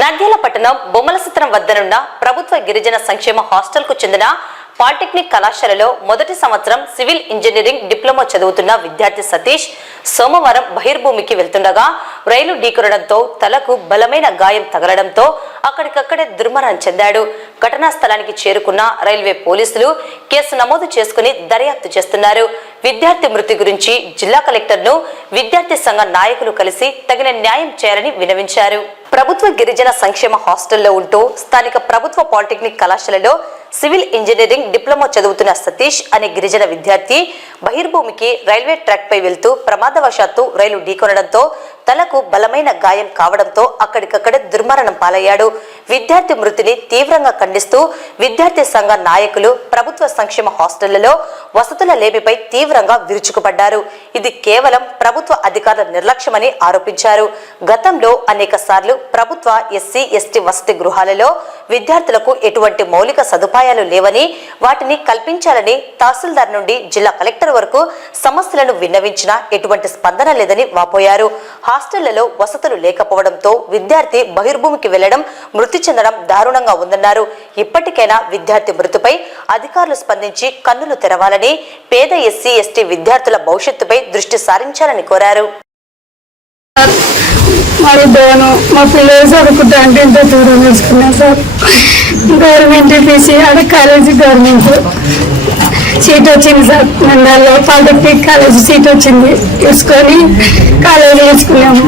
నంద్యాల పట్టణం బొమ్మలసత్రం వద్దనున్న ప్రభుత్వ గిరిజన సంక్షేమ హాస్టల్కు చెందిన పాలిటెక్నిక్ కళాశాలలో మొదటి సంవత్సరం సివిల్ ఇంజనీరింగ్ డిప్లొమా చదువుతున్న విద్యార్థి సతీష్ సోమవారం బహిర్భూమికి వెళ్తుండగా రైలు ఢీకొనడంతో తలకు బలమైన గాయం తగలడంతో అక్కడికక్కడే దుర్మరణం చెందాడు. ఘటనా స్థలానికి చేరుకున్న రైల్వే పోలీసులు కేసు నమోదు చేసుకుని దర్యాప్తు చేస్తున్నారు. విద్యార్థి మృతి గురించి జిల్లా కలెక్టర్ను విద్యార్థి సంఘ నాయకులు కలిసి తగిన న్యాయం చేయాలని వినవించారు. ప్రభుత్వ గిరిజన సంక్షేమ హాస్టల్లో ఉంటూ స్థానిక ప్రభుత్వ పాలిటెక్నిక్ కళాశాలలో సివిల్ ఇంజనీరింగ్ డిప్లొమా చదువుతున్న సతీష్ అనే గిరిజన విద్యార్థి బహిర్భూమికి రైల్వే ట్రాక్ పై వెళ్తూ ప్రమాదవశాత్తు రైలు ఢీకొనడంతో తలకు బలమైన గాయం కావడంతో అక్కడికక్కడే దుర్మరణం పాలయ్యాడు. విద్యార్థి మృతిని తీవ్రంగా ఖండిస్తూ విద్యార్థి సంఘ నాయకులు ప్రభుత్వ సంక్షేమ హాస్టళ్ళలో వసతుల లేమిపై తీవ్రంగా విరుచుకుపడ్డారు. ఇది కేవలం ప్రభుత్వ అధికారుల నిర్లక్ష్యమని ఆరోపించారు. గతంలో అనేక సార్లు ప్రభుత్వ ఎస్సీ ఎస్టీ వసతి గృహాలలో విద్యార్థులకు ఎటువంటి మౌలిక సదుపాయాలు లేవని వాటిని కల్పించాలని తహసీల్దార్ నుండి జిల్లా కలెక్టర్ వరకు సమస్యలను విన్నవించినా ఎటువంటి స్పందన లేదని వాపోయారు. హాస్టళ్ళలో వసతులు లేకపోవడంతో విద్యార్థి బహిర్భూమికి వెళ్ళడం మృతి చెందడం దారుణంగా ఉందన్నారు. ఇప్పటికైనా విద్యార్థి మృతిపై అధికారులు స్పందించి కన్నులు తెరవాలని పేద ఎస్సీ ఎస్టీ విద్యార్థుల భవిష్యత్తుపై దృష్టి సారించాలని కోరారు. మరి డోను మా పిల్లలు చదువుకుంటా అంటే ఇంత దూరం వేసుకున్నాం సార్. గవర్నమెంట్ తీసి అదే కాలేజీ గవర్నమెంట్. సీట్ వచ్చింది సార్. నందాల్లో పాలిటెక్నిక్ కాలేజీ సీట్ వచ్చింది. తీసుకొని కాలేజీ వేసుకున్నాము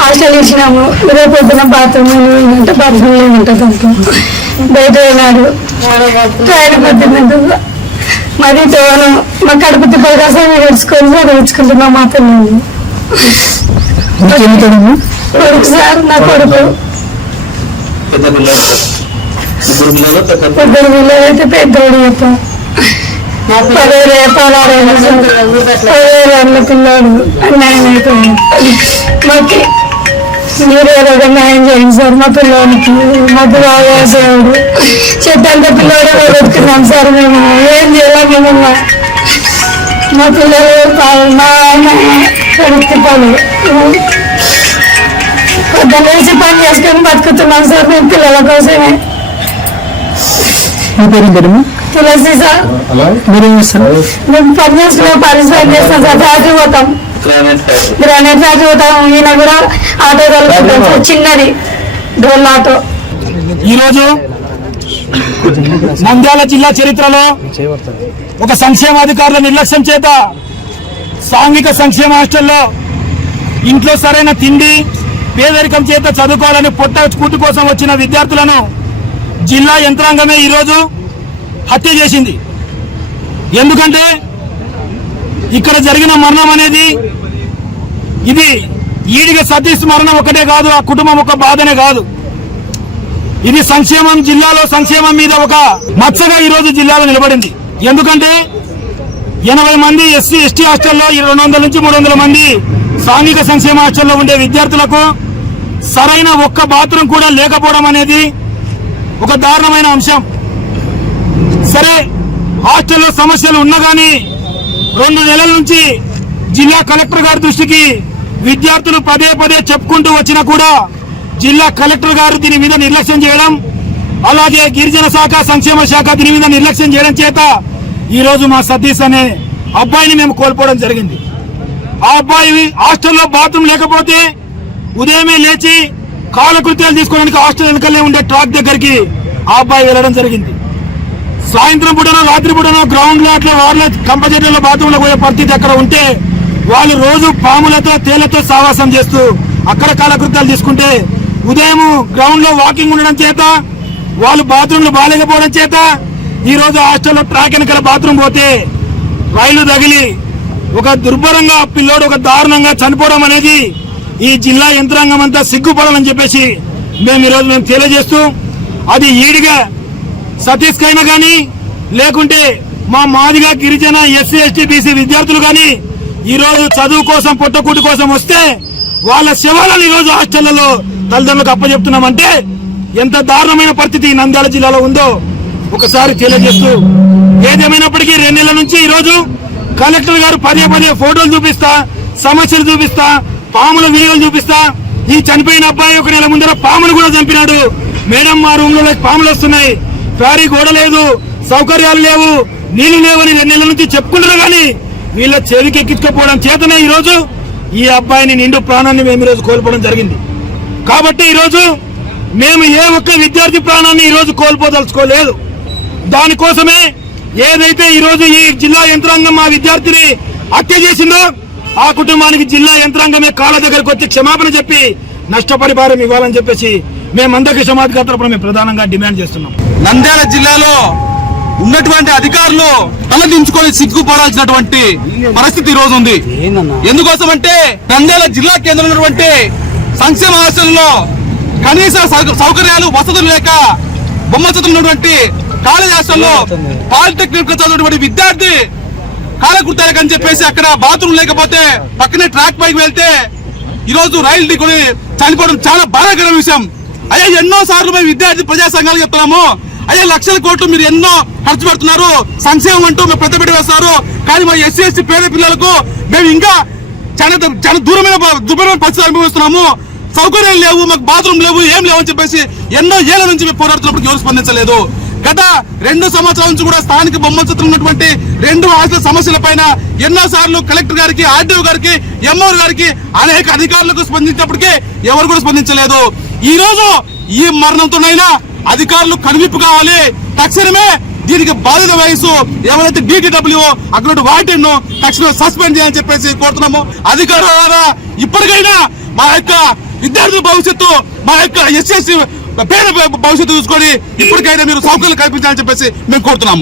హాస్టల్ ఇచ్చినాము. రేపు పొద్దున బాత్రూమ్ అంటే బాత్రూమ్ ఉంటుంది అంటాం బయట పోయినాడు ట్రైన్ పొద్దున్న మరి తోను మా కడుపు తిప్పలు కాసా నేర్చుకొని చదివించుకుంటున్నాం మా పిల్లలు కొడుకు సార్ నా కొడుకు. పెద్ద పిల్లలు పిల్లలు పెద్ద ఇద్దరు పిల్లలు అయితే పెద్దోడు చెప్ప అన్న అన్యాయం అయిపోయింది. మీరు ఏదో ఒక న్యాయం చేయండి సార్ మా పిల్లోనికి. మధ్య బాగా దేవుడు. చెట్టంత పిల్లోడే పెట్టుకున్నాం సార్ మేము. ఏం చేయాలి మిమ్మల్ని మా పిల్లలు మా ఆయన కొడుకు పని పొద్దున్నేసి పని చేసుకొని బతుకుతున్నాం సార్ మేము పిల్లల కోసమే. మీ పేరు పేరు తులసి సార్. మీరు ఏం చేస్తారు? మేము పని చేసుకున్నాం చేస్తాం సార్ ఫ్యాక్టరీ పోతాం. Granite factory. పోతాం ఈయన కూడా ఆటో సార్ చిన్నది డోల్ ఆటో. ఈరోజు నంద్యాల జిల్లా చరిత్రలో ఒక సంక్షేమాధికారుల నిర్లక్ష్యం చేత సాంఘిక సంక్షేమ హాస్టల్లో ఇంట్లో సరైన తిండి పేదరికం చేత చదువుకోవాలని పొట్ట కూటు కోసం వచ్చిన విద్యార్థులను జిల్లా యంత్రాంగమే ఈరోజు హత్య చేసింది. ఎందుకంటే ఇక్కడ జరిగిన మరణం అనేది ఇది ఈడిగ సతీష్ మరణం ఒకటే కాదు ఆ కుటుంబం ఒక బాధనే కాదు. ఇది సంక్షేమం జిల్లాలో సంక్షేమం మీద ఒక మచ్చగా ఈరోజు జిల్లాలో నిలబడింది. ఎందుకంటే ఎనభై మంది ఎస్సీ ఎస్టీ హాస్టల్లో రెండు వందల నుంచి మూడు వందల మంది సాంఘిక సంక్షేమ హాస్టల్లో ఉండే విద్యార్థులకు సరైన ఒక్క బాత్రూమ్ కూడా లేకపోవడం అనేది ఒక దారుణమైన అంశం. సరే హాస్టల్లో సమస్యలు ఉన్నా కానీ రెండు నెలల నుంచి జిల్లా కలెక్టర్ గారి దృష్టికి విద్యార్థులు పదే పదే చెప్పుకుంటూ వచ్చినా కూడా జిల్లా కలెక్టర్ గారు దీని మీద నిర్లక్ష్యం చేయడం అలాగే గిరిజన శాఖ సంక్షేమ శాఖ దీని మీద నిర్లక్ష్యం చేయడం చేత ఈరోజు మా సతీష్ అనే అబ్బాయిని మేము కోల్పోవడం జరిగింది. ఆ అబ్బాయి హాస్టల్లో బాత్రూమ్ లేకపోతే ఉదయమే లేచి కాలకృత్యాలు తీసుకోవడానికి హాస్టల్ వెనకలే ఉండే ట్రాక్ దగ్గరికి ఆ అబ్బాయి వెళ్ళడం జరిగింది. సాయంత్రం పూటనో రాత్రి పూటనో గ్రౌండ్లో అట్లా వాళ్ళ కంపజెట్లో బాత్రూంలో పోయే పరిస్థితి అక్కడ ఉంటే వాళ్ళు రోజు పాములతో తేళ్ళతో సావాసం చేస్తూ అక్కడ కాలకృత్యాలు తీసుకుంటే ఉదయం గ్రౌండ్లో వాకింగ్ ఉండడం చేత వాళ్ళు బాత్రూంలు బాగాలేకపోవడం చేత ఈ రోజు హాస్టల్లో ట్రాక్ వెనకాల బాత్రూమ్ పోతే రైలు తగిలి ఒక దుర్భరంగా పిల్లోడు ఒక దారుణంగా చనిపోవడం అనేది ఈ జిల్లా యంత్రాంగం అంతా సిగ్గుపడాలని చెప్పేసి మేము ఈరోజు మేము తెలియజేస్తూ అది ఈడిగా సతీష్ కైనా కానీ లేకుంటే మా మాదిగా గిరిజన ఎస్సీ ఎస్టీ బీసీ విద్యార్థులు కానీ ఈరోజు చదువు కోసం పుట్టకూటి కోసం వస్తే వాళ్ళ శివాలను ఈ రోజు హాస్టళ్ళలో తల్లిదండ్రులకు అప్పచెప్తున్నామంటే ఎంత దారుణమైన పరిస్థితి నంద్యాల జిల్లాలో ఉందో ఒకసారి తెలియజేస్తూ ఏదేమైనప్పటికీ రెండు నెలల నుంచి ఈరోజు కలెక్టర్ గారు పదే పదే ఫోటోలు చూపిస్తా సమస్యలు చూపిస్తా పాముల వీడియోలు చూపిస్తా. ఈ చనిపోయిన అబ్బాయి ఒక నెల ముందర పామును కూడా చంపినాడు. మేడం మా రూమ్లో పాములు వస్తున్నాయి. ప్యారీ గోడ లేదు సౌకర్యాలు లేవు నీళ్ళు లేవని రెండు నెలల నుంచి చెప్పుకుంటారు కానీ వీళ్ళ చెవికి ఎక్కించుకోపోవడం చేతనే ఈ రోజు ఈ అబ్బాయిని నిండు ప్రాణాన్ని మేము ఈరోజు కోల్పోవడం జరిగింది. కాబట్టి ఈరోజు మేము ఏ ఒక్క విద్యార్థి ప్రాణాన్ని ఈరోజు కోల్పోదలుచుకోలేదు. దానికోసమే ఏదైతే ఈరోజు ఈ జిల్లా యంత్రాంగం మా విద్యార్థిని హత్య చేసిందో ఆ కుటుంబానికి జిల్లా యంత్రాంగమే కాళ్ళ దగ్గరకు వచ్చి క్షమాపణ చెప్పి నష్టపరిహారం ఇవ్వాలని చెప్పేసి మేమందరికీ సమాధికార తరపున మేము ప్రధానంగా డిమాండ్ చేస్తున్నాం. నంద్యాల జిల్లాలో ఉన్నటువంటి అధికారులు తలదించుకొని సిగ్గుపడాల్సినటువంటి పరిస్థితి ఈ రోజు ఉంది. ఎందుకోసం అంటే నంద్యాల జిల్లా కేంద్రం ఉన్నటువంటి సంక్షేమ హాస్టల్లో కనీస సౌక- సౌకర్యాలు వసతులు లేక బొమ్మ చదువుతున్నటువంటి కాలేజ్ హాస్టల్లో పాలిటెక్నిక్ చదివినటువంటి విద్యార్థి కాలకృత్యాలకు చెప్పేసి అక్కడ బాత్రూమ్ లేకపోతే పక్కనే ట్రాక్ పైకి వెళ్తే ఈరోజు రైలు ఢీకొని చనిపోవడం చాలా బాధాకర విషయం. అయ్యా ఎన్నో సార్లు మేము విద్యార్థి ప్రజా సంఘాలు చెప్తున్నాము. అయ్యా లక్షల కోట్లు మీరు ఎన్నో ఖర్చు పెడుతున్నారు. సంక్షేమం అంటూ మేము పెద్ద పెట్టి వేస్తున్నారు కానీ మా ఎస్సీ ఎస్టీ పేద పిల్లలకు మేము ఇంకా చాలా చాలా దూరమైన ప- దూరమైన పరిస్థితులు అనుభవిస్తున్నాము. సౌకర్యాలు లేవు మాకు బాత్రూమ్ లేవు ఏం లేవు అని చెప్పేసి ఎన్నో ఏళ్ళ నుంచి మేము పోరాడుతున్నప్పుడు ఎవరు స్పందించలేదు. గత రెండు సంవత్సరాల నుంచి కూడా స్థానిక బొమ్మ చిత్రం ఉన్నటువంటి రెండు హాస్టల్ సమస్యల పైన ఎన్నో సార్లు కలెక్టర్ గారికి ఆర్డీఓ గారికి ఎంఆర్ గారికి అనేక అధికారులకు స్పందించినప్పటికీ ఎవరు కూడా స్పందించలేదు. ఈ రోజు ఈ మరణంతోనైనా అధికారులు కనువిప్పు కావాలి. తక్షణమే దీనికి బాధిత వయసు ఎవరైతే డీటీడబ్ల్యూ అక్కడ వాటిను తక్షణం సస్పెండ్ చేయాలని చెప్పేసి కోరుతున్నాము. అధికారుల ఇప్పటికైనా మా యొక్క విద్యార్థుల భవిష్యత్తు మా యొక్క ఎస్ఎస్సి పేద భవిష్యత్తు చూసుకొని ఇప్పటికైనా మీరు సౌకర్యాలు కల్పించాలని చెప్పేసి మేము కోరుతున్నాము.